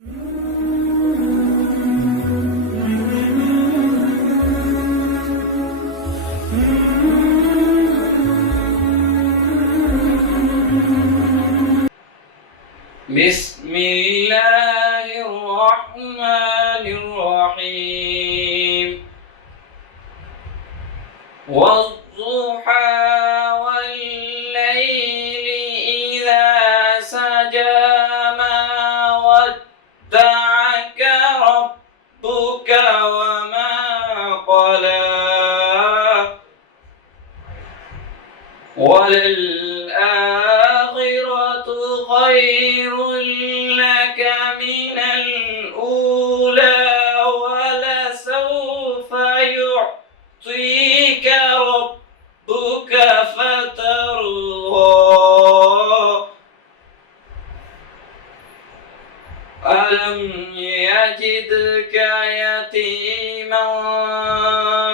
بسم الله الرحمن الرحيم والضحى والليل إذا سجى ما ودعك ربك وما قلى وللآخرة خير لك من الأولى ولسوف يعطيك ربك فترضى ألم يجدك يتيما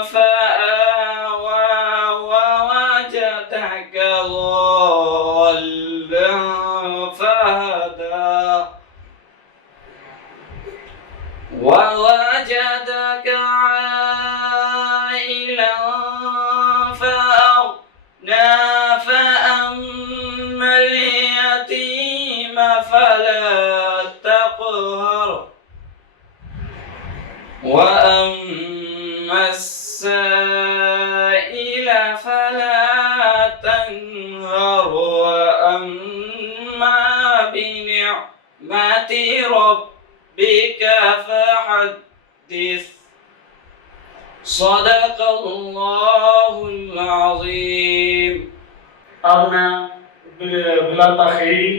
فآوى ووجدك ضالا فهدى ووجدك عائلا فأغنى فأما اليتيم فلا تقهر وأما السائل فلا تنهر وأما بنعمة ربك فحدث صدق اللہ العظیم۔ اب میں بلا تاخیر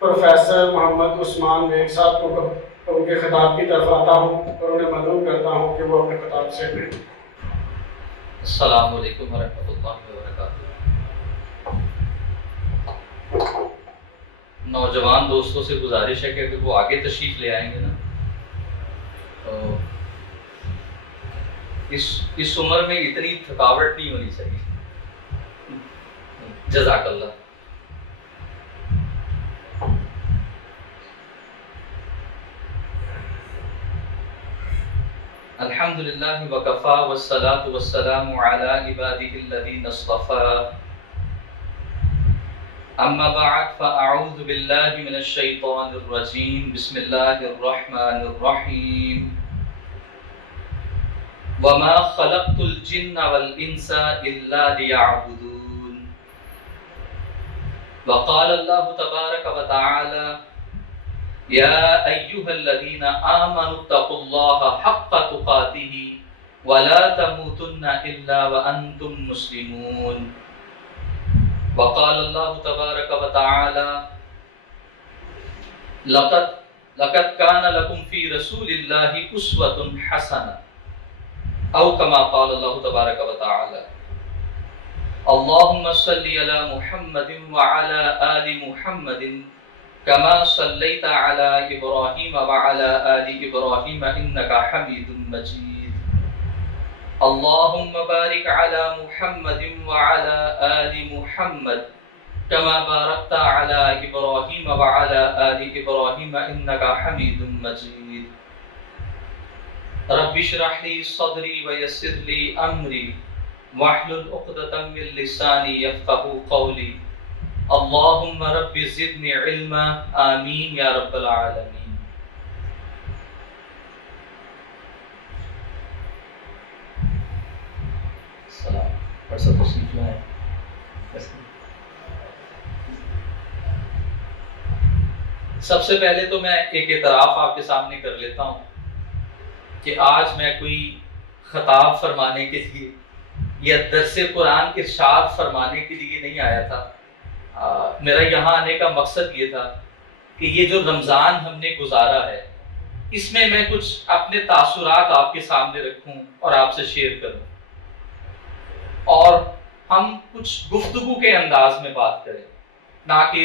پروفیسر محمد عثمان بیگ صاحب کو ان کے خطاب کی طرف آتا ہوں اور انہیں مدعو کرتا ہوں کہ وہ اپنے خطاب سے پڑھیں۔ السلام علیکم ورحمۃ اللہ وبرکاتہ۔ نوجوان دوستوں سے گزارش ہے کہ اگر وہ آگے تشریف لے آئیں گے نا تو اس عمر میں اتنی تھکاوٹ نہیں ہونی چاہیے۔ جزاک اللہ۔ الحمد للہ وکفا والصلاة والسلام علی عباده الذین اصطفى اما بعد فاعوذ باللہ من الشیطان الرجیم بسم اللہ الرحمن الرحیم وما خلقت الجن والانس الا لیعبدون وقال اللہ تبارک وتعالی یا ایہا الذین آمنوا اتقوا اللہ حق تقاتہ ولا تموتن الا وانتم مسلمون وقال اللہ تبارک وتعالی لقد كان لكم في رسول الله اسوة حسنة او كما قال اللہ تبارک وتعالی اللهم صل على محمد وعلى آل محمد كما صليت على إبراهيم وعلى آل إبراهيم إنك حميد مجيد اللهم بارك على محمد وعلى آل محمد كما باركت على إبراهيم وعلى آل إبراهيم إنك حميد مجيد رب اشرح لي صدري ويسر لي أمري واحلل عقدة من لساني يفقهوا قولي اللهم رب زدنی علما آمین یا رب العالمین۔ السلام سب سے پہلے تو میں ایک اعتراف آپ کے سامنے کر لیتا ہوں کہ آج میں کوئی خطاب فرمانے کے لیے یا درس قرآن ارشاد فرمانے کے لیے نہیں آیا تھا۔ میرا یہاں آنے کا مقصد یہ تھا کہ یہ جو رمضان ہم نے گزارا ہے اس میں میں کچھ اپنے تاثرات آپ کے سامنے رکھوں اور آپ سے شیئر کروں اور ہم کچھ گفتگو کے انداز میں بات کریں، نہ کہ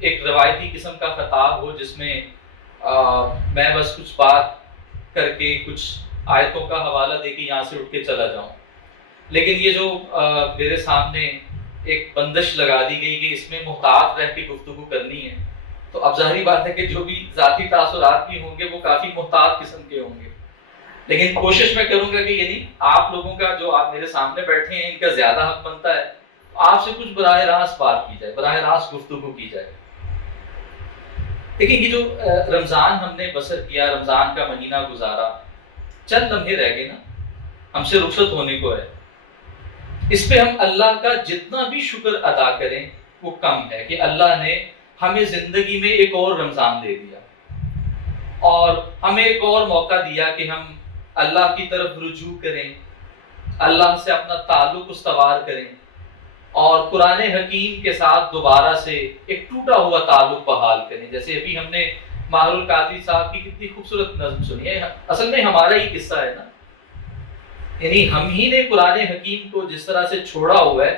ایک روایتی قسم کا خطاب ہو جس میں میں بس کچھ بات کر کے کچھ آیتوں کا حوالہ دے کے یہاں سے اٹھ کے چلا جاؤں۔ لیکن یہ جو میرے سامنے ایک بندش لگا دی گئی کہ اس میں محتاط رہ کے گفتگو کرنی ہے، تو اب ظاہری بات ہے کہ جو بھی ذاتی تاثرات بھی ہوں گے وہ کافی محتاط قسم کے ہوں گے، لیکن کوشش میں کروں گا کہ یعنی آپ لوگوں کا جو آپ میرے سامنے بیٹھے ہیں ان کا زیادہ حق بنتا ہے، آپ سے کچھ براہ راست بات کی جائے، براہ راست گفتگو کی جائے۔ لیکن یہ جو رمضان ہم نے بسر کیا، رمضان کا مہینہ گزارا، چند لمحے رہ گئے نا، ہم سے رخصت ہونے کو ہے، اس پہ ہم اللہ کا جتنا بھی شکر ادا کریں وہ کم ہے کہ اللہ نے ہمیں زندگی میں ایک اور رمضان دے دیا اور ہمیں ایک اور موقع دیا کہ ہم اللہ کی طرف رجوع کریں، اللہ سے اپنا تعلق استوار کریں اور قرآن حکیم کے ساتھ دوبارہ سے ایک ٹوٹا ہوا تعلق بحال کریں۔ جیسے ابھی ہم نے ماہر القادری صاحب کی کتنی خوبصورت نظم سنی ہے، اصل میں ہمارا ہی قصہ ہے نا، یعنی ہم ہی نے قرآن حکیم کو جس طرح سے چھوڑا ہوا ہے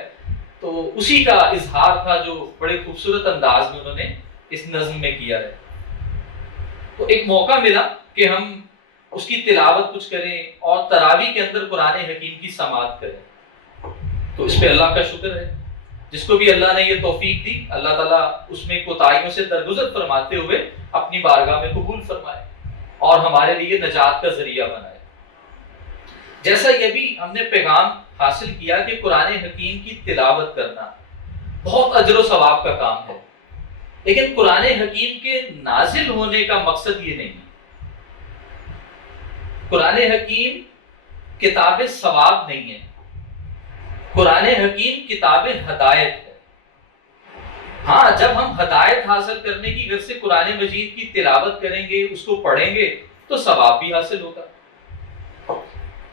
تو اسی کا اظہار تھا جو بڑے خوبصورت انداز میں انہوں نے اس نظم میں کیا ہے۔ تو ایک موقع ملا کہ ہم اس کی تلاوت کچھ کریں اور تراویح کے اندر قرآن حکیم کی سماعت کریں، تو اس پہ اللہ کا شکر ہے۔ جس کو بھی اللہ نے یہ توفیق دی، اللہ تعالیٰ اس میں کوتاہیوں سے درگزر فرماتے ہوئے اپنی بارگاہ میں قبول فرمائے اور ہمارے لیے نجات کا ذریعہ بنائے۔ جیسا یہ بھی ہم نے پیغام حاصل کیا کہ قرآن حکیم کی تلاوت کرنا بہت اجر و ثواب کا کام ہے، لیکن قرآن حکیم کے نازل ہونے کا مقصد یہ نہیں ہے۔ قرآن حکیم کتاب ثواب نہیں ہے، قرآن حکیم کتاب ہدایت ہے۔ ہاں، جب ہم ہدایت حاصل کرنے کی غرض سے قرآن مجید کی تلاوت کریں گے، اس کو پڑھیں گے تو ثواب بھی حاصل ہوگا،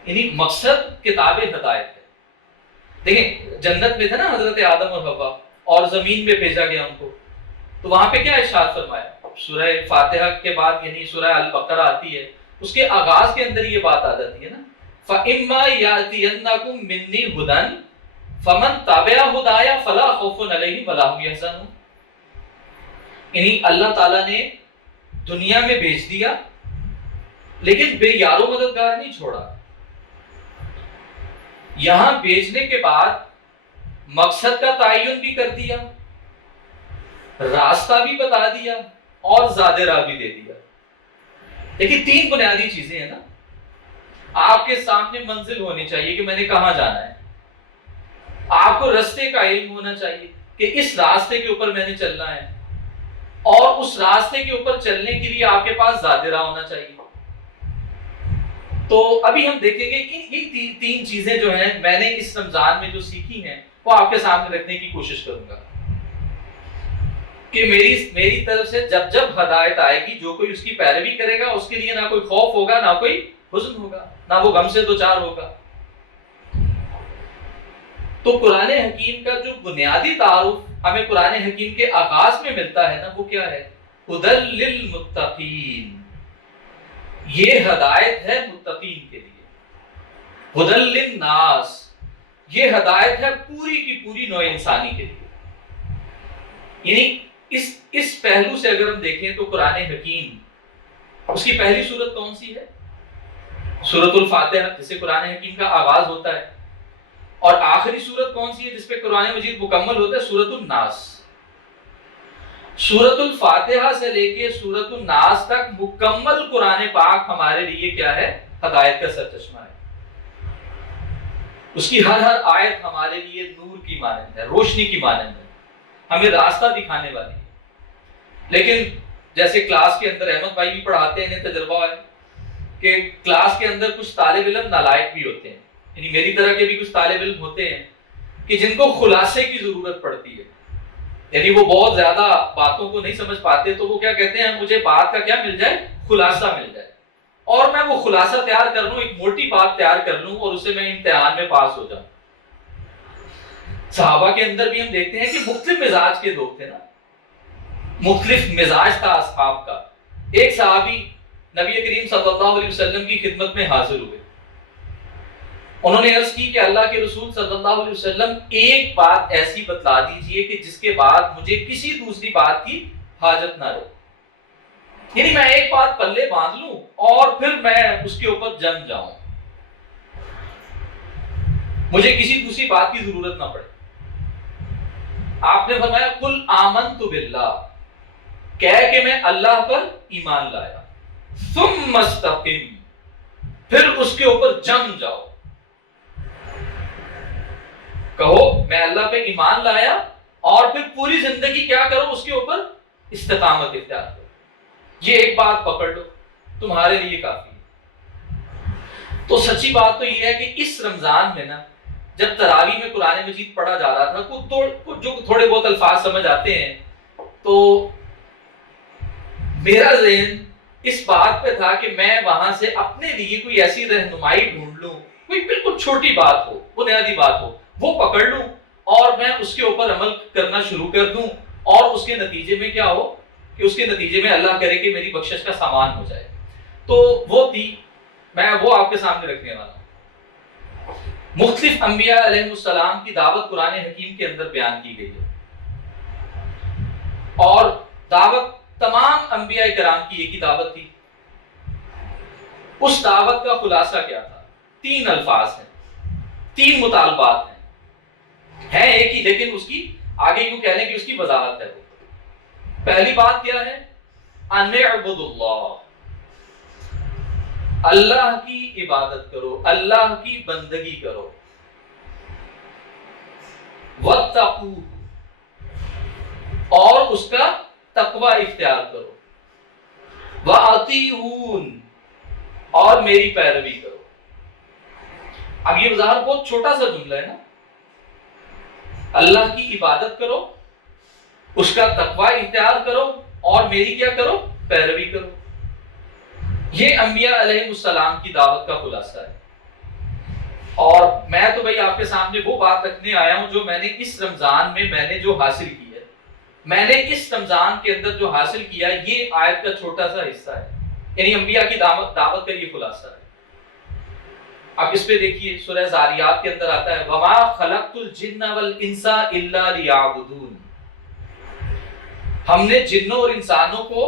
یعنی مقصد کتاب ہدایت ہے۔ دیکھیں جنت میں تھا نا حضرت آدم اور حوا، اور زمین میں بھیجا گیا ان کو، تو وہاں پہ کیا ارشاد فرمایا؟ سورہ فاتحہ کے بعد یعنی سورہ البقرہ آتی ہے، اس کے آغاز کے اندر یہ بات آ جاتی ہے نا، فَإِمَّا يَأْتِيَنَّكُم مِّنِّي هُدًى فَمَن تَبِعَ هُدَايَ فَلَا خَوْفٌ عَلَيْهِمْ وَلَا هُمْ يَحْزَنُونَ۔ یعنی اللہ تعالیٰ نے دنیا میں بھیج دیا لیکن بے یار و مددگار نہیں چھوڑا۔ یہاں بھیجنے کے بعد مقصد کا تعین بھی کر دیا، راستہ بھی بتا دیا اور زاد راہ بھی دے دیا۔ لیکن تین بنیادی چیزیں ہیں نا، آپ کے سامنے منزل ہونی چاہیے کہ میں نے کہاں جانا ہے، آپ کو راستے کا علم ہونا چاہیے کہ اس راستے کے اوپر میں نے چلنا ہے، اور اس راستے کے اوپر چلنے کے لیے آپ کے پاس ذات راہ ہونا چاہیے۔ تو ابھی ہم دیکھیں گے کہ یہ تین چیزیں جو ہیں میں نے اس رمضان میں جو سیکھی ہیں وہ آپ کے سامنے رکھنے کی کوشش کروں گا کہ میری طرف سے جب جب ہدایت آئے گی، جو کوئی اس کی پیروی کرے گا اس کے لیے نہ کوئی خوف ہوگا، نہ کوئی حزن ہوگا، نہ وہ غم سے دوچار ہوگا۔ تو قرآن حکیم کا جو بنیادی تعارف ہمیں قرآن حکیم کے آغاز میں ملتا ہے نا، وہ کیا ہے؟ ہدی للمتقین، یہ ہدایت ہے متقین کے لیے۔ ہدی للناس، یہ ہدایت ہے پوری کی پوری نوع انسانی کے لیے۔ یعنی اس پہلو سے اگر ہم دیکھیں تو قرآن حکیم، اس کی پہلی سورت کون سی ہے؟ سورۃ الفاتحہ، جس سے قرآن حکیم کا آغاز ہوتا ہے، اور آخری سورت کون سی ہے جس پہ قرآن مجید مکمل ہوتا ہے؟ سورۃ الناس۔ سورۃ الفاتحہ سے لے کے سورۃ الناس تک مکمل قرآن پاک ہمارے لیے کیا ہے؟ ہدایت کا سرچشمہ ہے۔ اس کی ہر آیت ہمارے لیے نور کی مانند ہے، روشنی کی مانند ہے، ہمیں راستہ دکھانے والی ہے۔ لیکن جیسے کلاس کے اندر احمد بھائی بھی پڑھاتے ہیں، انہیں تجربہ ہے کہ کلاس کے اندر کچھ طالب علم نالائق بھی ہوتے ہیں، یعنی میری طرح کے بھی کچھ طالب علم ہوتے ہیں کہ جن کو خلاصے کی ضرورت پڑتی ہے، یعنی وہ بہت زیادہ باتوں کو نہیں سمجھ پاتے تو وہ کیا کہتے ہیں، مجھے بات کا کیا مل جائے؟ خلاصہ مل جائے، اور میں وہ خلاصہ تیار کر لوں، ایک موٹی بات تیار کر لوں اور اسے میں امتحان میں پاس ہو جاؤں۔ صحابہ کے اندر بھی ہم دیکھتے ہیں کہ مختلف مزاج کے لوگ تھے نا، مختلف مزاج تھا اصحاب کا۔ ایک صحابی نبی کریم صلی اللہ علیہ وسلم کی خدمت میں حاضر ہوئے، انہوں نے عرض کی کہ اللہ کے رسول صلی اللہ علیہ وسلم ایک بات ایسی بتلا دیجئے کہ جس کے بعد مجھے کسی دوسری بات کی حاجت نہ رہے، یعنی میں ایک بات پلے باندھ لوں اور پھر میں اس کے اوپر جم جاؤں، مجھے کسی دوسری بات کی ضرورت نہ پڑے۔ آپ نے فرمایا قل آمنت باللہ، کہہ کہ میں اللہ پر ایمان لایا، ثم استقم، پھر اس کے اوپر جم جاؤ. کہو میں اللہ پہ ایمان لایا اور پھر پوری زندگی کیا کرو، اس کے اوپر استقامت اختیار کرو. یہ ایک بات پکڑ لو، تمہارے لیے کافی ہے. تو سچی بات تو یہ ہے کہ اس رمضان میں نا جب تراویح میں قرآن مجید پڑھا جا رہا تھا، جو تھوڑے بہت الفاظ سمجھ آتے ہیں، تو میرا ذہن اس بات پہ تھا کہ میں وہاں سے اپنے لیے کوئی ایسی رہنمائی ڈھونڈ لوں، کوئی بالکل چھوٹی بات ہو، بنیادی بات ہو، وہ پکڑ لوں اور میں اس کے اوپر عمل کرنا شروع کر دوں، اور اس کے نتیجے میں کیا ہو کہ اس کے نتیجے میں اللہ کرے کہ میری بخشش کا سامان ہو جائے. تو وہ تھی، میں وہ آپ کے سامنے رکھنے والا ہوں. مختلف انبیاء علیہ السلام کی دعوت قرآن حکیم کے اندر بیان کی گئی ہے، اور دعوت تمام انبیاء کرام کی ایک ہی دعوت تھی. اس دعوت کا خلاصہ کیا تھا؟ 3 الفاظ ہیں، 3 مطالبات ہیں ایک ہی، لیکن اس کی آگے یوں کہہ لیں کہ اس کی وضاحت ہے. پہلی بات کیا ہے؟ ان اعبد اللہ، اللہ کی عبادت کرو، اللہ کی بندگی کرو. واتقوہ، اور اس کا تقوی اختیار کرو. وَأَطِیعُونِ، اور میری پیروی کرو. اب یہ وضاحت بہت چھوٹا سا جملہ ہے نا. اللہ کی عبادت کرو، اس کا تقوی اختیار کرو، اور میری کیا کرو؟ پیروی کرو. یہ انبیاء علیہ السلام کی دعوت کا خلاصہ ہے. اور میں تو بھائی آپ کے سامنے وہ بات رکھنے آیا ہوں جو میں نے اس رمضان میں جو حاصل کی ہے. میں نے اس رمضان کے اندر جو حاصل کیا ہے، یہ آیت کا چھوٹا سا حصہ ہے، یعنی انبیاء کی دعوت کا یہ خلاصہ ہے. اب اس پہ دیکھیے، سورہ ذاریات کے اندر آتا ہے وَمَا خَلَقْتُ الْجِنَّ وَالْإِنسَ إِلَّا لِيَعْبُدُونِ، ہم نے جنوں اور انسانوں کو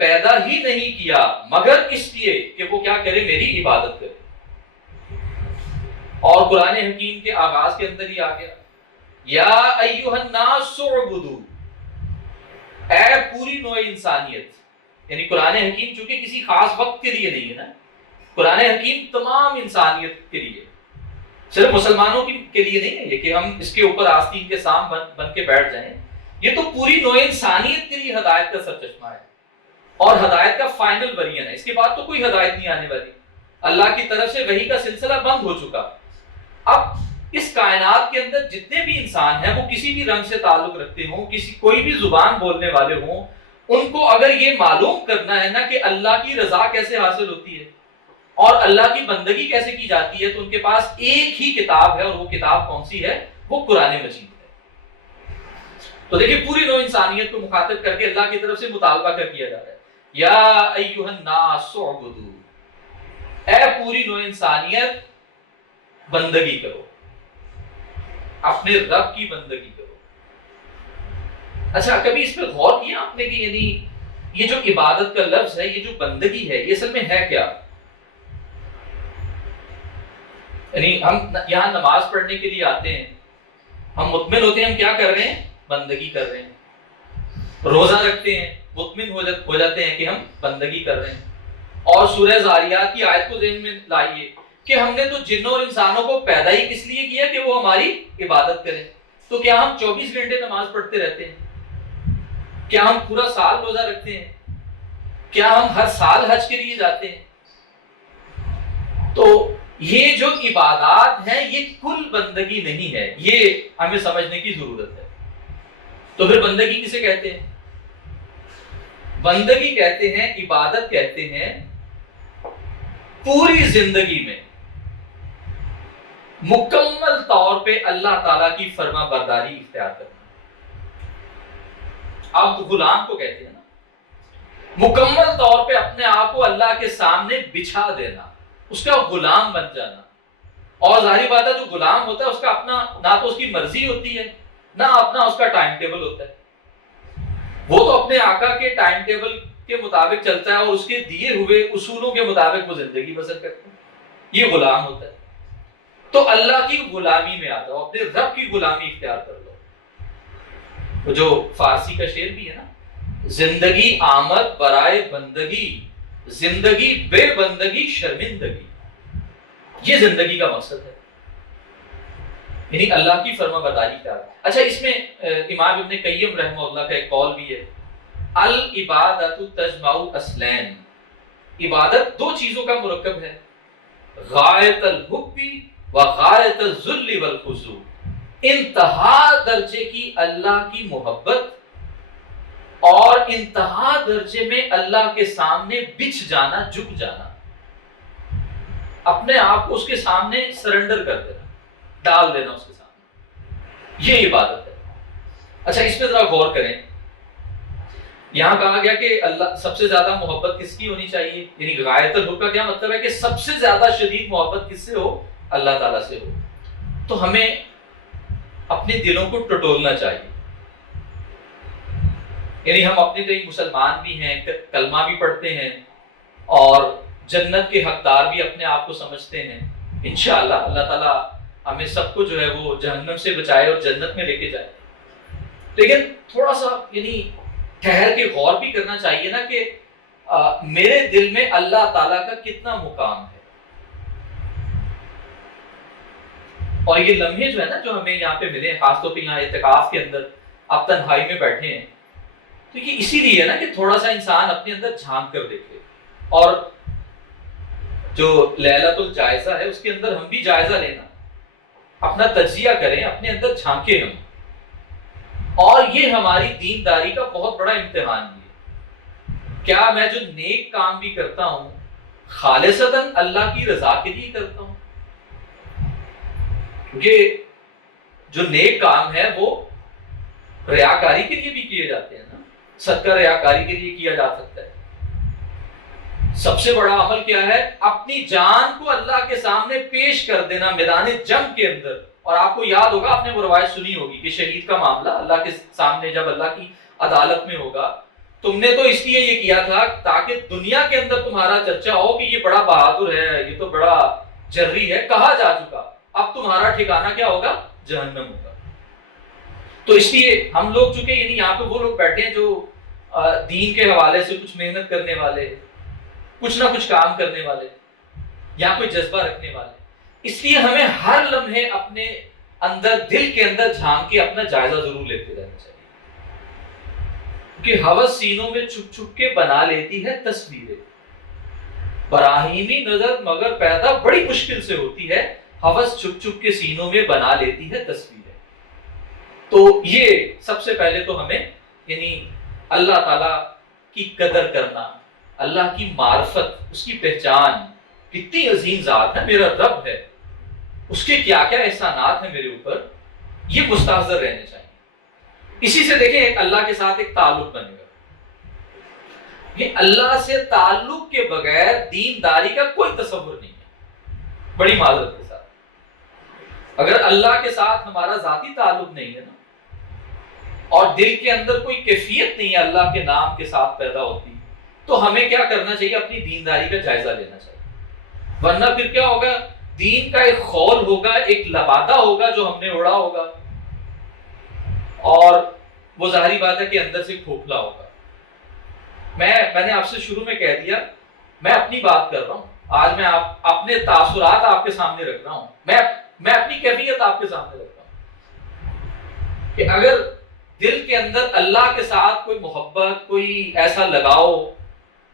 پیدا ہی نہیں کیا مگر اس لیے کہ وہ کیا کرے؟ میری عبادت کرے. اور قرآن حکیم کے آغاز کے اندر ہی آ گیا یا ایھا الناس اعبدوا، اے پوری نوع انسانیت. یعنی قرآن حکیم چونکہ کسی خاص وقت کے لیے نہیں ہے نا، قرآن حکیم تمام انسانیت کے لیے، صرف مسلمانوں کے لیے نہیں ہے یہ کہ ہم اس کے اوپر آستین کے سام بن کے بیٹھ جائیں. یہ تو پوری نوع انسانیت کے لیے ہدایت کا سرچشمہ ہے اور ہدایت کا فائنل ورژن ہے. اس کے بعد تو کوئی ہدایت نہیں آنے والی. اللہ کی طرف سے وحی کا سلسلہ بند ہو چکا. اب اس کائنات کے اندر جتنے بھی انسان ہیں، وہ کسی بھی رنگ سے تعلق رکھتے ہوں، کوئی بھی زبان بولنے والے ہوں، ان کو اگر یہ معلوم کرنا ہے نا کہ اللہ کی رضا کیسے حاصل ہوتی ہے اور اللہ کی بندگی کیسے کی جاتی ہے، تو ان کے پاس ایک ہی کتاب ہے، اور وہ کتاب کون سی ہے؟ وہ قرآن مجید ہے. تو دیکھیں پوری نوع انسانیت کو مخاطب کر کے اللہ کی طرف سے مطالبہ کیا جا رہا ہے یا ایھا الناس اعبدوا، اے پوری نوع انسانیت بندگی کرو، اپنے رب کی بندگی کرو. اچھا کبھی اس پہ غور کیا آپ نے کہ یعنی یہ جو عبادت کا لفظ ہے، یہ جو بندگی ہے، یہ اصل میں ہے کیا؟ یعنی ہم یہاں نماز پڑھنے کے لیے آتے ہیں، ہم مطمئن ہوتے ہیں ہم کیا کر رہے ہیں؟ بندگی کر رہے ہیں. روزہ رکھتے ہیں، مطمئن ہو جاتے ہیں کہ ہم بندگی کر رہے ہیں. اور سورہ ذاریات کی آیت کو ذہن میں لائیے کہ ہم نے تو جنوں اور انسانوں کو پیدا ہی کس لیے کیا کہ وہ ہماری عبادت کریں. تو کیا ہم 24 گھنٹے نماز پڑھتے رہتے ہیں؟ کیا ہم پورا سال روزہ رکھتے ہیں؟ کیا ہم ہر سال حج کے لیے جاتے ہیں؟ تو یہ جو عبادات ہیں یہ کل بندگی نہیں ہے، یہ ہمیں سمجھنے کی ضرورت ہے. تو پھر بندگی کسے کہتے ہیں؟ بندگی کہتے ہیں، عبادت کہتے ہیں پوری زندگی میں مکمل طور پہ اللہ تعالیٰ کی فرما برداری اختیار کرنا. آپ تو غلام کو کہتے ہیں نا، مکمل طور پہ اپنے آپ کو اللہ کے سامنے بچھا دینا، اس کا غلام بن جانا. اور ظاہری بات ہے جو غلام ہوتا ہے اس کا اپنا نہ تو اس کی مرضی ہوتی ہے نہ اپنا اس کا ٹائم ٹیبل ہوتا ہے. وہ تو اپنے آقا کے ٹائم ٹیبل کے مطابق چلتا ہے اور اس کے دیے ہوئے اصولوں کے مطابق وہ زندگی بسر کرتا ہے. یہ غلام ہوتا ہے. تو اللہ کی غلامی میں آ جاؤ، اپنے رب کی غلامی اختیار کر لو. وہ جو فارسی کا شعر بھی ہے نا، زندگی آمد برائے بندگی، زندگی بے بندگی شرمندگی، یہ زندگی کا مقصد ہے، یعنی اللہ کی فرما برداری کا۔ اچھا، اس میں امام ابن قیم رحمہ اللہ کا ایک قول بھی ہے، العبادت تجمع اصلین، عبادت دو چیزوں کا مرکب ہے، غایت الحب و غایت الذل والخضوع، انتہا درجے کی اللہ کی محبت اور انتہا درجے میں اللہ کے سامنے بچھ جانا، جھک جانا، اپنے آپ کو اس کے سامنے سرنڈر کر دینا، ڈال دینا اس کے سامنے، یہ عبادت ہے۔ اچھا، اس میں ذرا غور کریں، یہاں کہا گیا کہ اللہ سب سے زیادہ محبت کس کی ہونی چاہیے، یعنی غایت الحب کا کیا مطلب ہے کہ سب سے زیادہ شدید محبت کس سے ہو، اللہ تعالیٰ سے ہو۔ تو ہمیں اپنے دلوں کو ٹٹولنا چاہیے، یعنی ہم اپنے تو ایک مسلمان بھی ہیں، کلمہ بھی پڑھتے ہیں اور جنت کے حقدار بھی اپنے آپ کو سمجھتے ہیں، انشاءاللہ اللہ تعالیٰ ہمیں سب کو جو ہے وہ جہنم سے بچائے اور جنت میں لے کے جائے۔ لیکن تھوڑا سا یعنی ٹھہر کے غور بھی کرنا چاہیے نا کہ میرے دل میں اللہ تعالیٰ کا کتنا مقام ہے، اور یہ لمحے جو ہے نا جو ہمیں یہاں پہ ملے، خاص طور پہ یہاں اعتکاف کے اندر آپ تنہائی میں بیٹھے ہیں، تو یہ اسی لیے ہے نا کہ تھوڑا سا انسان اپنے اندر جھانک کر دیکھے، اور جو لیلۃ الجائزہ ہے اس کے اندر ہم بھی جائزہ لینا، اپنا تجزیہ کریں، اپنے اندر جھانکیں ہم، اور یہ ہماری دینداری کا بہت بڑا امتحان بھی ہے، کیا میں جو نیک کام بھی کرتا ہوں خالصتاً اللہ کی رضا کے لیے کرتا ہوں؟ کیونکہ جو نیک کام ہے وہ ریاکاری کے لیے بھی کیے جاتے ہیں نا، صدقہ ریاکاری کے لیے کیا جا سکتا ہے۔ سب سے بڑا عمل کیا ہے؟ اپنی جان کو اللہ کے سامنے پیش کر دینا میدان جنگ کے اندر۔ اور آپ کو یاد ہوگا، آپ نے وہ روایت سنی ہوگی کہ شہید کا معاملہ اللہ کے سامنے جب اللہ کی عدالت میں ہوگا، تم نے تو اس لیے یہ کیا تھا تاکہ دنیا کے اندر تمہارا چرچا ہو کہ یہ بڑا بہادر ہے، یہ تو بڑا جرری ہے، کہا جا چکا، اب تمہارا ٹھکانہ کیا ہوگا؟ جہنم ہوگا۔ تو اس لیے ہم لوگ چونکہ یعنی یہاں پہ وہ لوگ بیٹھے ہیں جو دین کے حوالے سے کچھ محنت کرنے والے، کچھ نہ کچھ کام کرنے والے، یا کوئی جذبہ رکھنے والے، اس لیے ہمیں ہر لمحے اپنے اندر، دل کے اندر جھانک کے اپنا جائزہ ضرور لیتے رہنا چاہیے، کیونکہ ہوس سینوں میں چھپ چھپ کے بنا لیتی ہے تصویریں، براہیمی نظر مگر پیدا بڑی مشکل سے ہوتی ہے، ہوس چھپ چھپ کے سینوں میں بنا لیتی ہے تصویریں۔ تو یہ سب سے پہلے تو ہمیں یعنی اللہ تعالیٰ کی قدر کرنا، اللہ کی معرفت، اس کی پہچان، کتنی عظیم ذات ہے، میرا رب ہے، اس کے کیا کیا احسانات ہیں میرے اوپر، یہ مستحضر رہنے چاہیے۔ اسی سے دیکھیں ایک اللہ کے ساتھ ایک تعلق بنے گا، یہ اللہ سے تعلق کے بغیر دینداری کا کوئی تصور نہیں ہے، بڑی معذرت کے ساتھ۔ اگر اللہ کے ساتھ ہمارا ذاتی تعلق نہیں ہے نا، اور دل کے اندر کوئی کیفیت نہیں ہے اللہ کے نام کے ساتھ پیدا ہوتی، تو ہمیں کیا کرنا چاہیے؟ اپنی دینداری کا جائزہ لینا چاہیے، ورنہ پھر کیا ہوگا؟ دین کا ایک خول ہوگا، ایک لبادہ ہوگا جو ہم نے اڑا ہوگا، اور وہ ظاہری بات ہے کہ اندر سے کھوکھلا ہوگا۔ میں نے آپ سے شروع میں کہہ دیا، میں اپنی بات کر رہا ہوں، آج میں اپنے تاثرات آپ کے سامنے رکھ رہا ہوں، میں اپنی کیفیت آپ کے سامنے رکھ رہا ہوں کہ اگر دل کے اندر اللہ کے ساتھ کوئی محبت، کوئی ایسا لگاؤ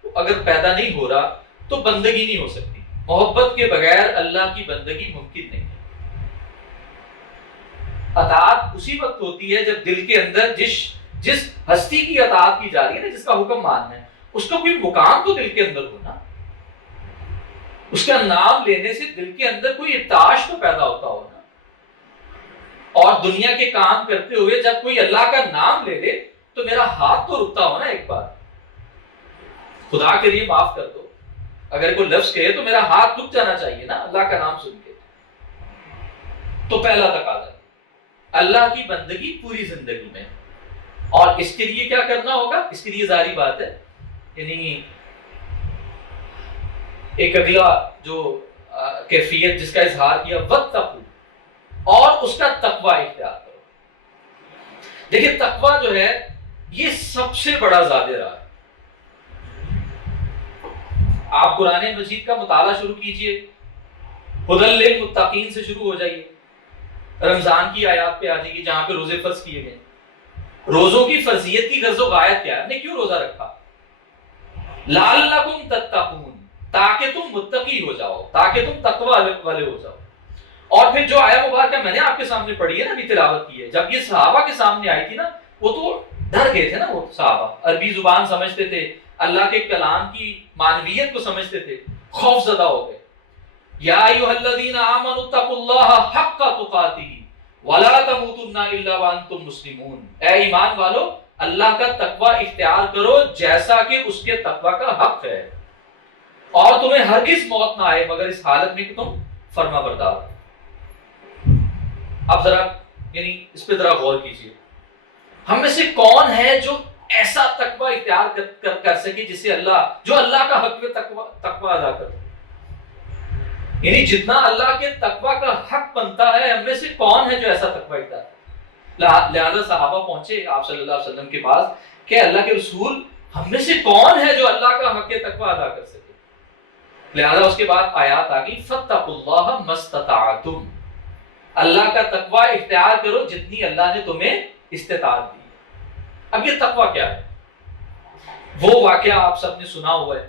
اگر پیدا نہیں ہو رہا تو بندگی نہیں ہو سکتی۔ محبت کے بغیر اللہ کی بندگی ممکن نہیں ہے۔ اطاعت اسی وقت ہوتی ہے جب دل کے اندر جس ہستی کی اطاعت کی جا رہی ہے نا، جس کا حکم ماننا ہے، اس کا کوئی مقام تو دل کے اندر ہونا، اس کا نام لینے سے دل کے اندر کوئی ارتعاش تو پیدا ہوتا ہونا۔ اور دنیا کے کام کرتے ہوئے جب کوئی اللہ کا نام لے لے تو میرا ہاتھ تو رکتا ہو نا ایک بار، خدا کے لیے معاف کر دو، اگر کوئی لفظ کہے تو میرا ہاتھ رک جانا چاہیے نا اللہ کا نام سن کے۔ تو پہلا تقاضا اللہ کی بندگی پوری زندگی میں، اور اس کے لیے کیا کرنا ہوگا؟ اس کے لیے ظاہری بات ہے یعنی ایک اگلا جو کیفیت جس کا اظہار کیا، وَاتَّقُوا، اور اس کا تقوی اختیار کرو۔ دیکھیں تقوی جو ہے یہ سب سے بڑا زیادہ راہ ہے۔ آپ قرآن مجید کا مطالعہ شروع کیجئے، ہدی للمتقین سے شروع ہو جائیے، رمضان کی آیات پہ آ جائیے جہاں پہ روزے فرض کیے گئے۔ روزوں کی فرضیت کی غرض و غایت کیا ہے؟ ہم نے کیوں روزہ رکھا؟ لعلکم تتقون، تاکہ تم متقی ہو جاؤ، تاکہ تم تقوی والے ہو جاؤ۔ اور پھر جو آیت مبارکہ میں نے آپ کے سامنے پڑھی ہے نا، ابھی تلاوت کی ہے، جب یہ صحابہ کے سامنے آئی تھی نا، وہ تو ڈر گئے تھے نا، وہ صحابہ عربی زبان سمجھتے تھے، اللہ کے کلام کی معنویت کو سمجھتے تھے، خوف زدہ ہو گئے۔ یا ایھا الذین آمنوا اتقوا اللہ حق تقاتہ ولا تموتن الا وانتم مسلمون، اے ایمان والو اللہ کا تقوی اختیار کرو جیسا کہ اس کے تقوی کا حق ہے، اور تمہیں ہرگز موت نہ آئے مگر اس حالت میں کہ تم فرما بردار ہو۔ اب ذرا اس پہ ذرا غور کیجیے، ہم میں سے کون ہے جو ایسا تقوی اختیار کر سکے جس سے جو اللہ کا حق تقوی ادا کرے؟ جتنا اللہ کے تقوی کا حق بنتا ہے، ہم میں سے کون ہے جو ایسا تقوی اختیار کرے؟ لہذا صحابہ پہنچے آپ صلی اللہ علیہ وسلم کے پاس کہ اللہ کے رسول، ہم میں سے کون ہے جو اللہ کا حق تقوی ادا کر سکے؟ لہذا اس کے بعد آیات آ گئی، فاتقوا اللہ ما استطعتم، اللہ کا تقوی اختیار کرو جتنی اللہ نے تمہیں استطاعت دی۔ اب یہ تقوی کیا ہے؟ وہ واقعہ آپ سب نے سنا ہوا ہے،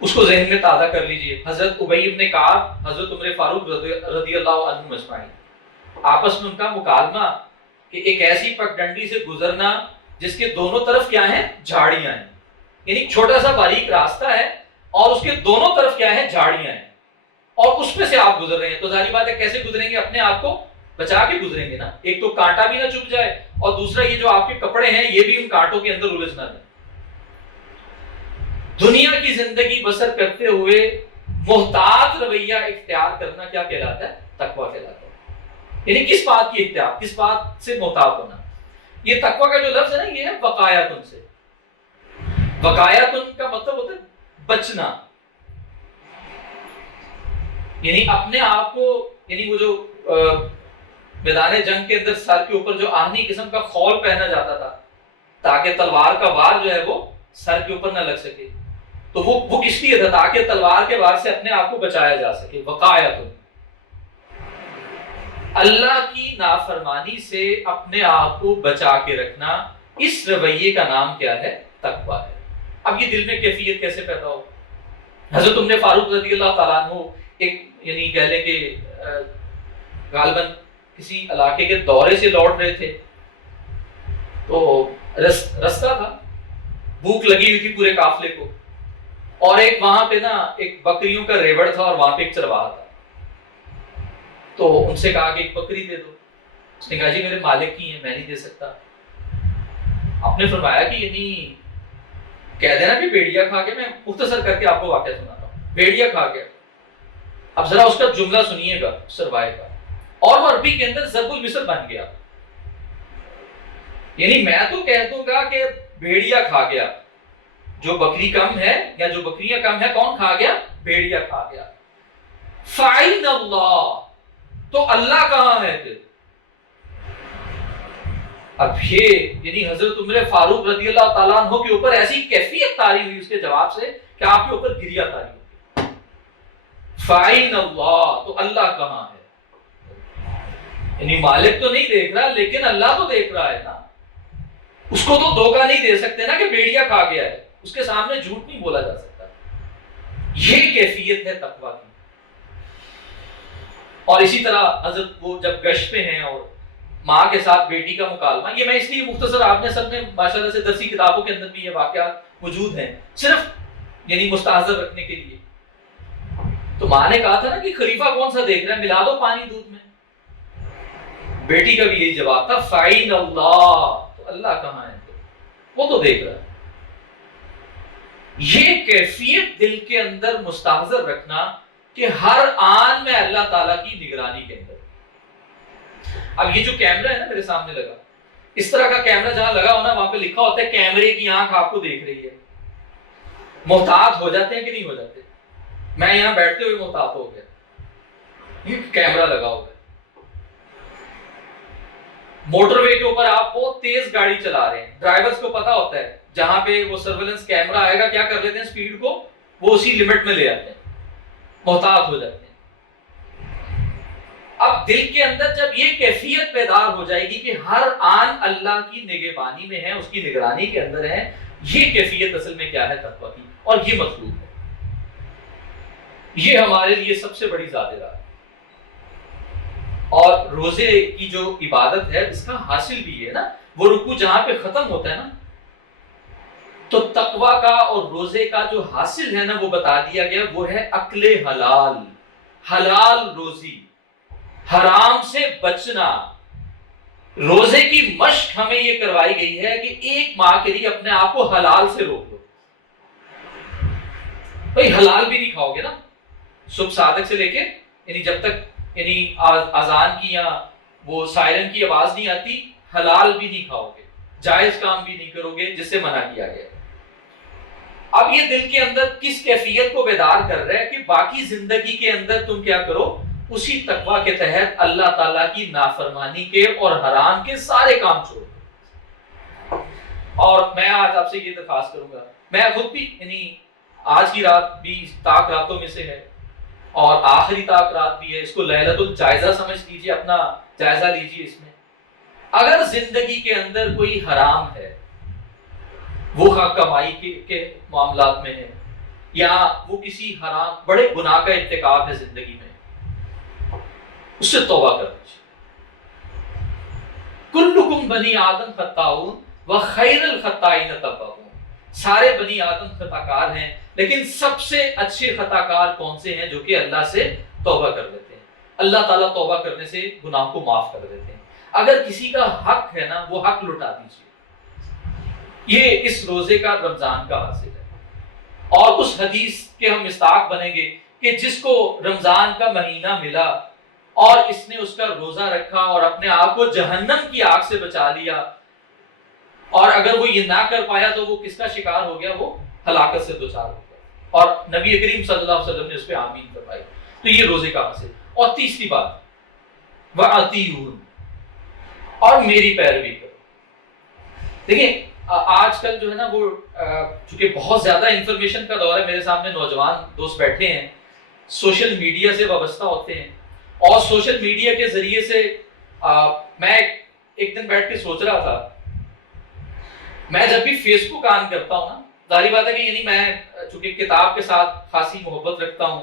اس کو ذہن میں تازہ کر لیجئے۔ حضرت ابی بن کعب، حضرت عمر فاروق رضی اللہ عنہ اجمعین، آپس میں ان کا مکالمہ کہ ایک ایسی پگڈنڈی سے گزرنا جس کے دونوں طرف کیا ہیں؟ جھاڑیاں ہیں، یعنی چھوٹا سا باریک راستہ ہے اور اس کے دونوں طرف کیا ہے؟ جھاڑیاں ہیں، اور اس میں سے آپ گزر رہے ہیں، تو ظاہری بات ہے کیسے گزریں گے؟ اپنے آپ کو بچا کے گزریں گے نا، ایک تو کانٹا بھی نہ چبھ جائے، اور دوسرا یہ جو آپ کے کپڑے ہیں یہ بھی ان کانٹوں کے اندر الجھ نہ جائیں۔ دنیا کی زندگی بسر کرتے ہوئے محتاط رویہ اختیار کرنا کیا کہلاتا ہے؟ تقوی کہلاتا ہے۔ یعنی کس بات کی احتیاط، کس بات سے محتاط ہونا؟ یہ تقوی کا جو لفظ ہے نا، یہ ہے وقایتن سے۔ وقایتن کا مطلب ہوتا ہے بچنا، یعنی اپنے آپ کو، یعنی وہ جو میدان جنگ کے اندر سر کے اوپر جو آہنی قسم کا خول پہنا جاتا تھا تاکہ تلوار کا وار جو ہے وہ سر کے اوپر نہ لگ سکے، تو وہ کس لیے تھا؟ تاکہ تلوار کے وار سے اپنے آپ کو بچایا جا سکے۔ وقایتن، اللہ کی نافرمانی سے اپنے آپ کو بچا کے رکھنا، اس رویے کا نام کیا ہے؟ تقوی ہے۔ اب یہ دل میں کیفیت کیسے پیدا ہو؟ حضرت عمر فاروق رضی اللہ تعالیٰ عنہ ایک، یعنی کہہ لیں کہ غالباً کسی علاقے کے دورے سے لوٹ رہے تھے، تو رستہ تھا، بھوک لگی ہوئی تھی پورے قافلے کو، اور ایک وہاں پہ نا ایک بکریوں کا ریوڑ تھا اور وہاں پہ ایک چرواہا تھا، تو ان سے کہا کہ ایک بکری دے دو۔ اس نے کہا جی میرے مالک کی ہیں، میں نہیں دے سکتا۔ آپ نے فرمایا کہ یعنی کہہ دینا کہ بھیڑیا کھا گیا، میں مختصر کر کے آپ کو واقعہ سناتا ہوں۔ بھیڑیا کھا گیا، اب ذرا اس کا جملہ سنیے گا سروائے کا، اور وہ عربی کے اندر ضرب المثل بن گیا، یعنی میں تو کہہ دوں گا کہ بھیڑیا کھا گیا، جو بکری کم ہے یا جو بکریاں کم ہے، کون کھا گیا؟ بھیڑیا کھا گیا۔ فَأَيْنَ اللَّهُ، تو اللہ کہاں ہے پھر؟ اب یہ یعنی حضرت عمر فاروق رضی اللہ تعالیٰ عنہ کے اوپر ایسی کیفیت طاری ہوئی اس کے جواب سے کہ آپ کے اوپر گریا طاری ہوئی۔ فَأَيْنَ اللَّهُ، تو اللہ کہاں ہے؟ یعنی مالک تو نہیں دیکھ رہا لیکن اللہ تو دیکھ رہا ہے نا، اس کو تو دھوکہ نہیں دے سکتے نا کہ بھیڑیا کھا گیا ہے، اس کے سامنے جھوٹ نہیں بولا جا سکتا۔ یہ کیفیت ہے تقویٰ کی۔ اور اسی طرح حضرت وہ جب گشت پہ ہیں اور ماں کے ساتھ بیٹی کا مکالمہ، یہ میں اس لیے مختصر، آپ نے سب نے ماشاءاللہ سے درسی کتابوں کے اندر بھی یہ واقعات موجود ہیں، صرف یعنی مستحضر رکھنے کے لیے۔ تو ماں نے کہا تھا نا کہ خلیفہ کون سا دیکھ رہا ہے، ملا دو پانی دودھ میں۔ بیٹی کا بھی یہی جواب تھا، فَأَيْنَ اللَّهُ، تو اللہ کہاں ہے؟ وہ تو دیکھ رہا ہے۔ یہ کیفیت دل کے اندر مستحضر رکھنا کہ ہر آن میں اللہ تعالیٰ کی نگرانی کے اندر۔ اب یہ جو کیمرہ ہے نا میرے سامنے لگا، اس طرح کا کیمرہ جہاں لگا ہونا وہاں پہ لکھا ہوتا ہے کیمرے کی آنکھ آپ کو دیکھ رہی ہے۔ محتاط ہو جاتے ہیں کہ نہیں ہو جاتے؟ میں یہاں بیٹھتے ہوئے محتاط ہو گیا، یہ کیمرہ لگا ہوا ہے۔ موٹر وے کے اوپر آپ بہت تیز گاڑی چلا رہے ہیں، ڈرائیورز کو پتا ہوتا ہے جہاں پہ وہ سرویلنس کیمرہ آئے گا کیا کر لیتے ہیں، سپیڈ کو وہ اسی لمٹ میں لے آتے ہیں، محتاط ہو جاتے ہیں۔ اب دل کے اندر جب یہ کیفیت بیدار ہو جائے گی کہ ہر آن اللہ کی نگہبانی میں ہے، اس کی نگرانی کے اندر ہے، یہ کیفیت اصل میں کیا ہے تقویٰ کی، اور یہ مطلوب ہے۔ یہ ہمارے لیے سب سے بڑی زیادہ ہے، اور روزے کی جو عبادت ہے اس کا حاصل بھی ہے نا، وہ رکوع جہاں پہ ختم ہوتا ہے نا، تو تقویٰ کا اور روزے کا جو حاصل ہے نا وہ بتا دیا گیا، وہ ہے اکل حلال، حلال روزی، حرام سے بچنا۔ روزے کی مشق ہمیں یہ کروائی گئی ہے کہ ایک ماہ کے لیے اپنے آپ کو حلال سے روک لو۔ بھائی حلال بھی نہیں کھاؤ گے نا، صبح صادق سے لے کے یعنی جب تک یعنی اذان کی یا وہ سائرن کی آواز نہیں آتی، حلال بھی نہیں کھاؤ گے، جائز کام بھی نہیں کرو گے جس سے منع کیا گیا۔ اب یہ دل کے اندر کس کیفیت کو بیدار کر رہا ہے کہ باقی زندگی کے اندر تم کیا کرو، اسی تقویٰ کے تحت اللہ تعالیٰ کی نافرمانی کے اور حرام کے سارے کام چھوڑو۔ اور میں آج آپ سے یہ درخواست کروں گا، میں خود بھی یعنی آج کی رات بھی طاق راتوں میں سے ہے اور آخری طاق رات بھی ہے، اس کو لیلۃ الجائزہ سمجھ لیجیے، اپنا جائزہ لیجیے اس میں۔ اگر زندگی کے اندر کوئی حرام ہے، وہ خواہ کمائی کے معاملات میں ہے یا وہ کسی حرام بڑے گناہ کا ارتکاب ہے زندگی میں، اس سے توبہ کر دیجیے۔ کلکم بنی آدم خطاؤن وخیر الخطائین توابون، سارے بنی آدم خطا کار ہیں، لیکن سب سے اچھے خطا کار کون سے ہیں؟ جو کہ اللہ سے توبہ کر لیتے ہیں۔ اللہ تعالیٰ توبہ کرنے سے گناہ کو معاف کر دیتے ہیں۔ اگر کسی کا حق ہے نا، وہ حق لوٹا دیجیے۔ یہ اس روزے کا، رمضان کا حاصل ہے، اور اس حدیث کے ہم مصداق بنیں گے کہ جس کو رمضان کا مہینہ ملا اور اس نے اس کا روزہ رکھا اور اپنے آپ کو جہنم کی آگ سے بچا لیا، اور اگر وہ یہ نہ کر پایا تو وہ کس کا شکار ہو گیا؟ وہ ہلاکت سے دوچار ہو گیا، اور نبی کریم صلی اللہ علیہ وسلم نے اس پہ آمین فرمائی۔ تو یہ روزے کا حاصل۔ اور تیسری بات، وَأَطِیعُونِ، اور میری پیروی کرو۔ دیکھیں آج کل جو ہے نا وہ چونکہ بہت زیادہ انفارمیشن کا دور ہے، میرے سامنے نوجوان دوست بیٹھے ہیں، سوشل میڈیا سے وابستہ ہوتے ہیں، اور سوشل میڈیا کے ذریعے سے میں ایک دن بیٹھ کے سوچ رہا تھا، میں جب بھی فیس بک آن کرتا ہوں نا، ظاہری بات ہے کہ یعنی میں چونکہ کتاب کے ساتھ خاصی محبت رکھتا ہوں،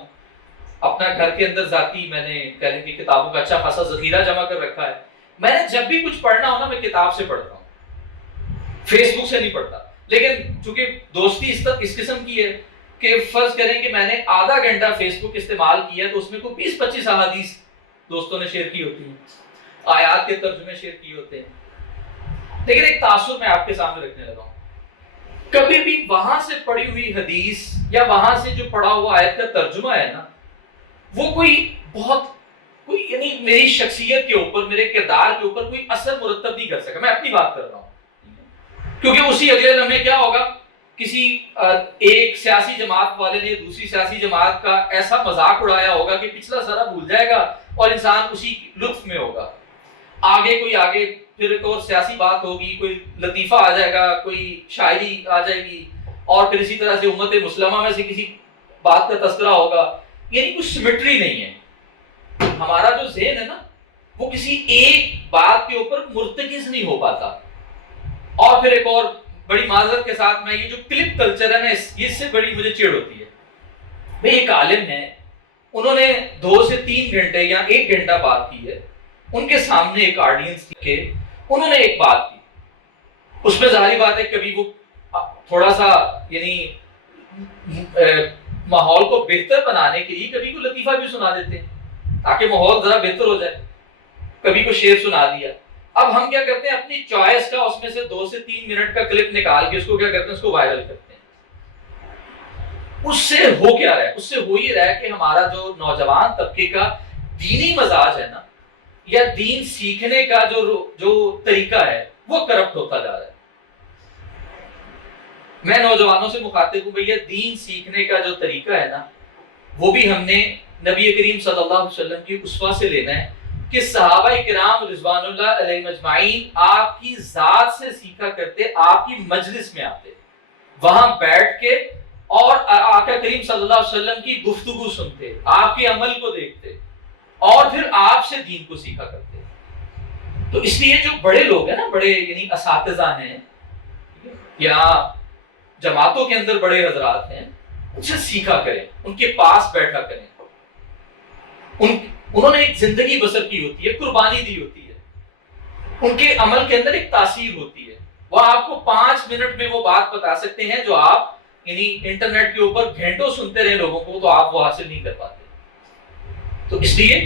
اپنا گھر کے اندر ذاتی میں نے کہہ لیں کہ کتابوں کا اچھا خاصا ذخیرہ جمع کر رکھا ہے۔ میں نے جب بھی کچھ پڑھنا ہو نا، میں کتاب سے پڑھتا ہوں، فیس بک سے نہیں پڑھتا۔ لیکن چونکہ دوستی اس قسم کی ہے کہ فرض کریں کہ میں نے آدھا گھنٹہ فیس بک استعمال کیا تو اس میں کوئی 20-25 احادیث دوستوں نے شیئر کی ہوتی ہیں، آیات کے ترجمے شیئر کیے ہوتے ہیں۔ لیکن ایک تاثر میں آپ کے سامنے رکھنے لگا ہوں، کبھی بھی وہاں سے پڑھی ہوئی حدیث یا وہاں سے جو پڑھا ہوا آیت کا ترجمہ ہے نا، وہ کوئی یعنی میری شخصیت کے اوپر، میرے کردار کے اوپر کوئی اثر مرتب نہیں کر سکا۔ میں اپنی بات کر رہا ہوں، کیونکہ اسی اگلے لمحے کیا ہوگا، کسی ایک سیاسی جماعت والے نے دوسری سیاسی جماعت کا ایسا مذاق اڑایا ہوگا کہ پچھلا سارا بھول جائے گا اور انسان اسی لطف میں ہوگا۔ آگے پھر ایک اور سیاسی بات ہوگی، کوئی لطیفہ آ جائے گا، کوئی شاعری آ جائے گی، اور پھر اسی طرح سے امت مسلمہ میں سے کسی بات کا تذکرہ ہوگا۔ یعنی کچھ سمیٹری نہیں ہے۔ ہمارا جو ذہن ہے نا، وہ کسی ایک بات کے اوپر مرتکز نہیں ہو پاتا۔ اور پھر ایک اور بڑی معذرت کے ساتھ میں یہ جو کلپ کلچر ہے نا، اس سے بڑی مجھے چڑ ہوتی ہے۔ بھئی ایک عالم ہے، انہوں نے 2 سے 3 گھنٹے یا 1 گھنٹہ بات کی ہے، ان کے سامنے ایک آڈینس کے انہوں نے ایک بات کی، اس میں ظاہری بات ہے کبھی وہ تھوڑا سا یعنی ماحول کو بہتر بنانے کے لیے کبھی کو لطیفہ بھی سنا دیتے ہیں تاکہ ماحول ذرا بہتر ہو جائے، کبھی کو شعر سنا دیا۔ اب ہم کیا کرتے ہیں، اپنی چوائس کا اس میں سے 2 سے 3 منٹ کا کلپ نکال کے اس کو کیا کرتے ہیں، اس کو وائرل کرتے ہیں۔ اس سے ہو کیا رہا ہے؟ اس سے ہو یہ رہا ہے کہ ہمارا جو نوجوان طبقے کا دینی مزاج ہے نا، یا دین سیکھنے کا جو طریقہ ہے، وہ کرپٹ ہوتا جا رہا ہے۔ میں نوجوانوں سے مخاطب ہوں، بھیا دین سیکھنے کا جو طریقہ ہے نا، وہ بھی ہم نے نبی کریم صلی اللہ علیہ وسلم کی اسوہ سے لینا ہے، کہ صحابہ کرام رضوان اللہ علیہ مجمعین آپ کی ذات سے سیکھا کرتے، آپ کی مجلس میں آتے، وہاں بیٹھ کے اور آقا کریم صلی اللہ علیہ وسلم کی گفتگو سنتے، آپ کے عمل کو دیکھتے اور پھر آپ سے دین کو سیکھا کرتے۔ تو اس لیے جو بڑے لوگ ہیں نا، بڑے یعنی اساتذہ ہیں یا جماعتوں کے اندر بڑے حضرات ہیں، ان سے سیکھا کریں، ان کے پاس بیٹھا کریں۔ انہوں نے ایک زندگی بسر کی ہوتی ہے، قربانی دی ہوتی ہے، ان کے عمل کے اندر ایک تاثیر ہوتی ہے، وہ آپ کو 5 منٹ میں وہ بات بتا سکتے ہیں جو آپ یعنی انٹرنیٹ کے اوپر گھنٹوں سنتے رہے لوگوں کو تو آپ وہ حاصل نہیں کر پاتے۔ تو اس لیے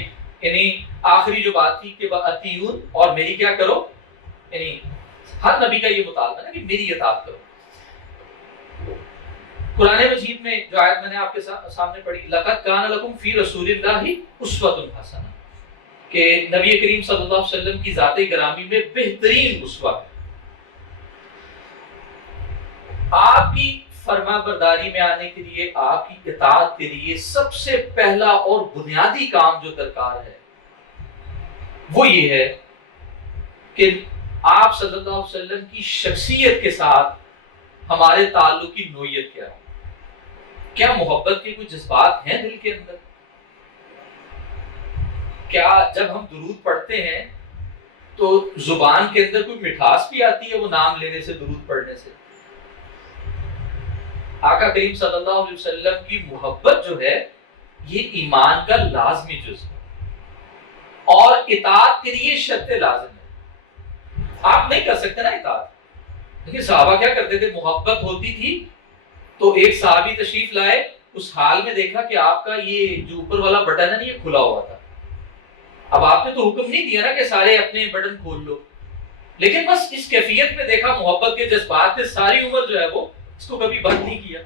یعنی آخری جو بات تھی کہ وَأَطِیعُونِ، اور میری کیا کرو، یعنی ہر نبی کا یہ مطالبہ ہے کہ میری اطاعت کرو۔ قرآن مجید میں جو آیت میں نے آپ کے سامنے پڑھی، لَقَدْ كَانَ لَكُمْ فِي رَسُولِ اللَّهِ أُسْوَةٌ حَسَنَةٌ، کہ نبی کریم صلی اللہ علیہ وسلم کی ذات گرامی میں بہترین اسوہ ہے۔ آپ کی فرما برداری میں آنے کے لیے، آپ کی اطاعت کے لیے سب سے پہلا اور بنیادی کام جو درکار ہے وہ یہ ہے کہ آپ صلی اللہ علیہ وسلم کی شخصیت کے ساتھ ہمارے تعلق کی نوعیت کیا ہے۔ کیا محبت کے کوئی جذبات ہیں دل کے اندر؟ کیا جب ہم درود پڑھتے ہیں تو زبان کے اندر کوئی مٹھاس بھی آتی ہے وہ نام لینے سے، درود پڑھنے سے؟ آقا کریم صلی اللہ علیہ وسلم کی محبت جو ہے یہ ایمان کا لازمی جز ہے اور اطاعت کے لیے شرط لازم ہے۔ آپ نہیں کر سکتے نا اطاعت، لیکن صحابہ کیا کرتے تھے، محبت ہوتی تھی تو ایک صحابی تشریف لائے، اس حال میں دیکھا کہ آپ کا یہ جو اوپر والا بٹن ہے نا یہ کھلا ہوا تھا۔ اب آپ نے تو حکم نہیں دیا نا کہ سارے اپنے بٹن کھول لو، لیکن بس اس کیفیت میں دیکھا، محبت کے جذبات سے ساری عمر جو ہے وہ اس کو کبھی بند نہیں کیا۔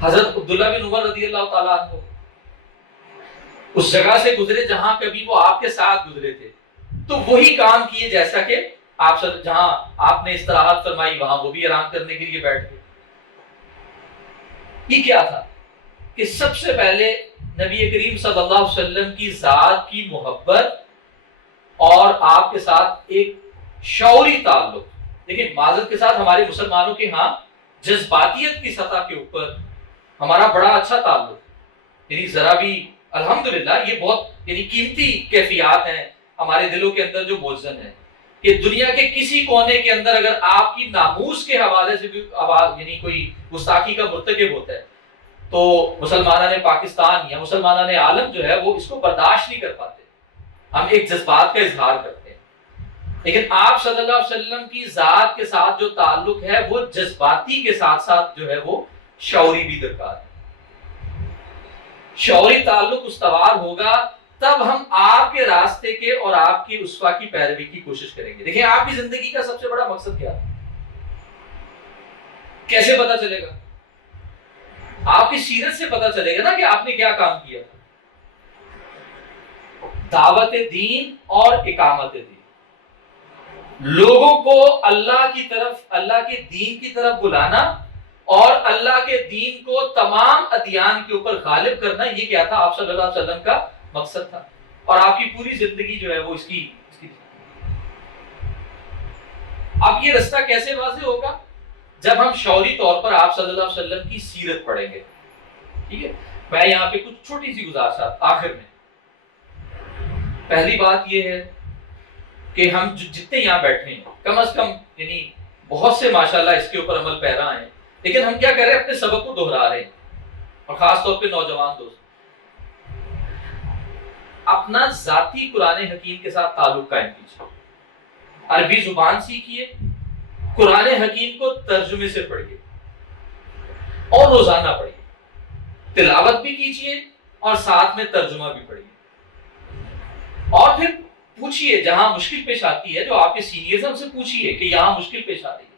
حضرت عبداللہ بن عمر رضی اللہ تعالیٰ عنہ اس جگہ سے گزرے جہاں کبھی وہ آپ کے ساتھ گزرے تھے، تو وہی کام کیے جیسا کہ آپ جہاں آپ نے استراحت فرمائی وہاں وہ بھی آرام کرنے کے لیے بیٹھ گئے۔ یہ کیا تھا کہ سب سے پہلے نبی کریم صلی اللہ علیہ وسلم کی ذات کی محبت اور آپ کے ساتھ ایک شعوری تعلق۔ لیکن معذرت کے ساتھ ہمارے مسلمانوں کے ہاں جذباتیت کی سطح کے اوپر ہمارا بڑا اچھا تعلق، یعنی ذرا بھی الحمدللہ یہ بہت یعنی قیمتی کیفیات ہیں ہمارے دلوں کے اندر جو موجزن ہے کہ دنیا کے کسی کونے کے اندر اگر آپ کی ناموس کے حوالے سے بھی یعنی کوئی گستاخی کا مرتکب ہوتا ہے تو مسلمانان پاکستان یا مسلمانان عالم جو ہے وہ اس کو برداشت نہیں کر پاتے، ہم ایک جذبات کا اظہار کرتے ہیں۔ لیکن آپ صلی اللہ علیہ وسلم کی ذات کے ساتھ جو تعلق ہے وہ جذباتی کے ساتھ ساتھ جو ہے وہ شعوری بھی درکار ہے۔ شعوری تعلق استوار ہوگا تب ہم آپ کے راستے کے اور آپ کی اسوہ کی پیروی کی کوشش کریں گے۔ دیکھیں آپ کی زندگی کا سب سے بڑا مقصد کیا ہے، کیسے پتا چلے گا؟ آپ کی سیرت سے پتا چلے گا نا کہ آپ نے کیا کام کیا تھا۔ دعوت دین اور اقامت دین، لوگوں کو اللہ کی طرف، اللہ کے دین کی طرف بلانا اور اللہ کے دین کو تمام ادیان کے اوپر غالب کرنا، یہ کیا تھا؟ آپ صلی اللہ علیہ وسلم کا مقصد تھا، اور آپ کی پوری زندگی جو ہے وہ اس کی اب یہ رستہ کیسے واضح ہوگا؟ جب ہم شعوری طور پر آپ صلی اللہ علیہ وسلم کی سیرت پڑھیں گے۔ ٹھیک ہے، میں یہاں پہ کچھ چھوٹی سی گزارشات آخر میں۔ پہلی بات یہ ہے کہ ہم جتنے یہاں بیٹھے ہیں کم از کم یعنی بہت سے ماشاءاللہ اس کے اوپر عمل پیرا ہیں، لیکن ہم کیا کر رہے ہیں؟ اپنے سبق کو دہرا رہے ہیں، اور خاص طور پہ نوجوان دوست اپنا ذاتی قرآن حکیم کے ساتھ تعلق قائم کیجیے، عربی زبان سیکھیے، قرآن حکیم کو ترجمے سے پڑھیے اور روزانہ پڑھیے، تلاوت بھی کیجیے اور ساتھ میں ترجمہ بھی پڑھیے، اور پھر پوچھیے جہاں مشکل پیش آتی ہے، جو آپ کے سینئرز ہیں ان سے پوچھیے کہ یہاں مشکل پیش آ رہی ہے۔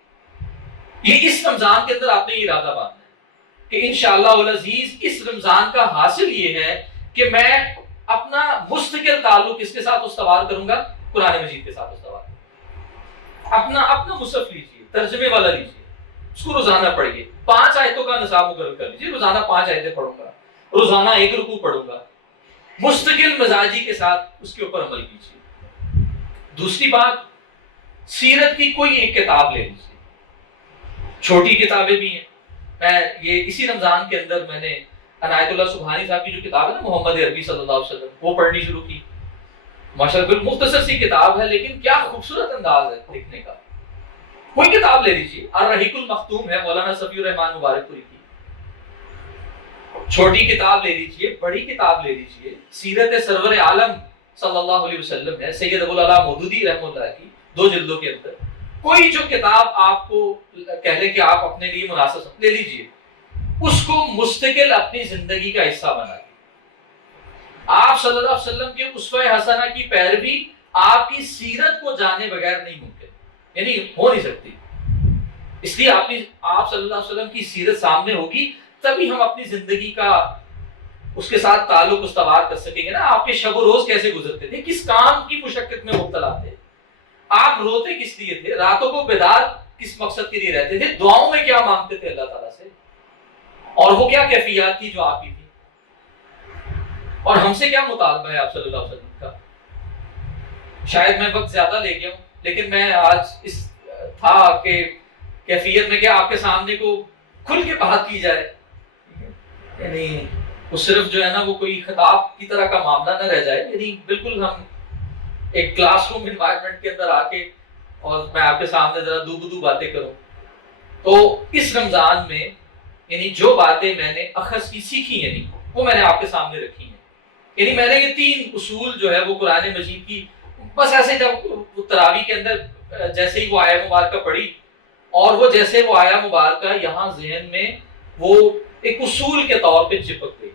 یہ اس رمضان کے اندر آپ نے ارادہ باندھنا ہے کہ انشاءاللہ العزیز اس رمضان کا حاصل یہ ہے کہ میں اپنا مستقل تعلق اس کے ساتھ استوار کروں گا، قرآن مجید کے ساتھ استوار کروں گا۔ اپنا مصحف لیجیے، ترجمے والا لیجیے، اس کو روزانہ پڑھیے، 5 آیتوں کا نصاب مقرر کر لیجیے، روزانہ 5 آیتیں پڑھوں گا، روزانہ 1 رکوع پڑھوں گا، مستقل مزاجی کے ساتھ اس کے اوپر عمل کیجیے۔ دوسری بات، سیرت کی کوئی ایک کتاب لے لیجیے، چھوٹی کتابیں بھی ہیں۔ میں یہ اسی رمضان کے اندر میں نے عنایت اللہ سبحانی صاحب کی جو کتاب ہے نا محمد عربی صلی اللہ علیہ وسلم، وہ پڑھنی شروع کی۔ ماشاءاللہ بالکل مختصر سی کتاب ہے، لیکن کیا خوبصورت انداز ہے لکھنے کا۔ کوئی کتاب لے لیجیے، الرحیق المختوم ہے مولانا صفی الرحمان مبارک پوری کی، چھوٹی کتاب لے لیجیے، بڑی کتاب لے لیجیے، سیرت سرور عالم صلی اللہ علیہ وسلم ہے سید ابو العلا مودودی رحمہ اللہ کی 2 جلدوں کے اندر، کوئی جو کتاب آپ کو کہہ لیں کہ آپ اپنے لیے مناسب لے لیجیے، اس کو مستقل اپنی زندگی کا حصہ بنا لیجیے۔ آپ صلی اللہ علیہ وسلم کے اسوہ حسنہ کی پیروی آپ کی سیرت کو جانے بغیر نہیں ممکن، یعنی ہو نہیں سکتی۔ اس لیے آپ صلی اللہ علیہ وسلم کی سیرت سامنے ہوگی تبھی ہم اپنی زندگی کا اس کے ساتھ تعلق استوار کر سکیں گے نا۔ آپ کے شب و روز کیسے گزرتے تھے، کس کام کی مشقت میں مبتلا تھے، آپ روتے کس لیے تھے، راتوں کو بیدار کس مقصد کے لیے رہتے تھے، دعاؤں میں کیا مانگتے تھے اللہ تعالیٰ سے، اور وہ کیا کیفیات تھی جو آپ کی تھی، اور ہم سے کیا مطالبہ ہے آپ صلی اللہ علیہ وسلم کا۔ شاید میں وقت زیادہ لے گیا ہوں، لیکن میں آج اس تھا کہ کیفیت میں کیا آپ کے سامنے کو کھل کے بات کی جائے، یعنی وہ صرف جو ہے نا وہ کوئی خطاب کی طرح کا معاملہ نہ رہ جائے، یعنی بالکل ہم ایک کلاس روم انوائرمنٹ کے اندر آ کے اور میں آپ کے سامنے ذرا دو بدو باتیں کروں۔ تو اس رمضان میں یعنی جو باتیں میں نے اخذ کی سیکھی یعنی وہ میں نے آپ کے سامنے رکھی ہیں، یعنی میں نے یہ 3 اصول جو ہے وہ قرآن مجید کی بس ایسے جب تراویح کے اندر جیسے ہی وہ آیا مبارکہ پڑھی اور وہ جیسے وہ آیا مبارکہ یہاں ذہن میں وہ ایک اصول کے طور پہ چپک گئی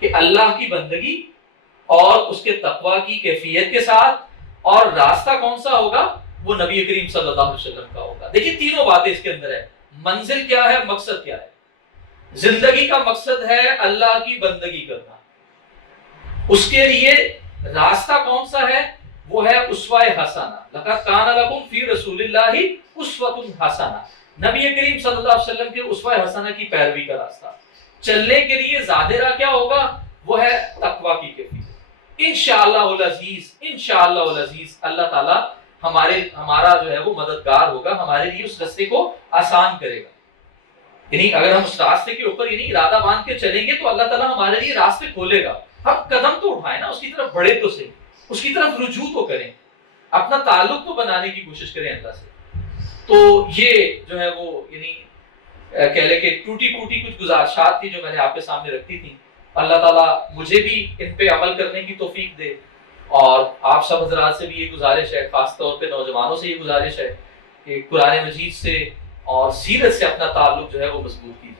کہ اللہ کی بندگی اور اس کے تقویٰ کی کیفیت کے ساتھ، اور راستہ کون سا ہوگا، وہ نبی کریم صلی اللہ علیہ وسلم کا ہوگا۔ دیکھیے تینوں باتیں اس کے اندر ہے، منزل کیا ہے، مقصد کیا ہے۔ زندگی کا مقصد ہے اللہ کی بندگی کرنا، اس کے لیے راستہ کون سا ہے، وہ ہے اسوہ حسنہ، لقد کان لکم فی رسول اللہ اسوۃ حسنہ، نبی کریم صلی اللہ علیہ وسلم کے اسوہ حسنہ کی پیروی کا راستہ۔ چلنے کے لیے زیادہ راہ کیا ہوگا، وہ ہے تقویٰ کی کیفیت۔ انشاءاللہ العزیز، انشاءاللہ العزیز اللہ تعالی ہمارا جو ہے وہ مددگار ہوگا، ہمارے لیے اس راستے کو آسان کرے گا۔ یعنی اگر ہم اس راستے کے اوپر یعنی ارادہ باندھ کے چلیں گے تو اللہ تعالیٰ ہمارے لیے راستے کھولے گا۔ ہم قدم تو اٹھائیں نا، اس کی طرف بڑھے تو صحیح، اس کی طرف رجوع تو کریں، اپنا تعلق تو بنانے کی کوشش کریں اللہ سے۔ تو یہ جو ہے وہ یعنی کہہ لیں کہ ٹوٹی پھوٹی کچھ گزارشات تھی جو میں نے آپ کے سامنے رکھی تھی۔ اللہ تعالیٰ مجھے بھی ان پہ عمل کرنے کی توفیق دے، اور آپ سب حضرات سے بھی یہ گزارش ہے، خاص طور پہ نوجوانوں سے یہ گزارش ہے کہ قرآن مجید سے اور سیرت سے اپنا تعلق جو ہے وہ مضبوط کیجیے۔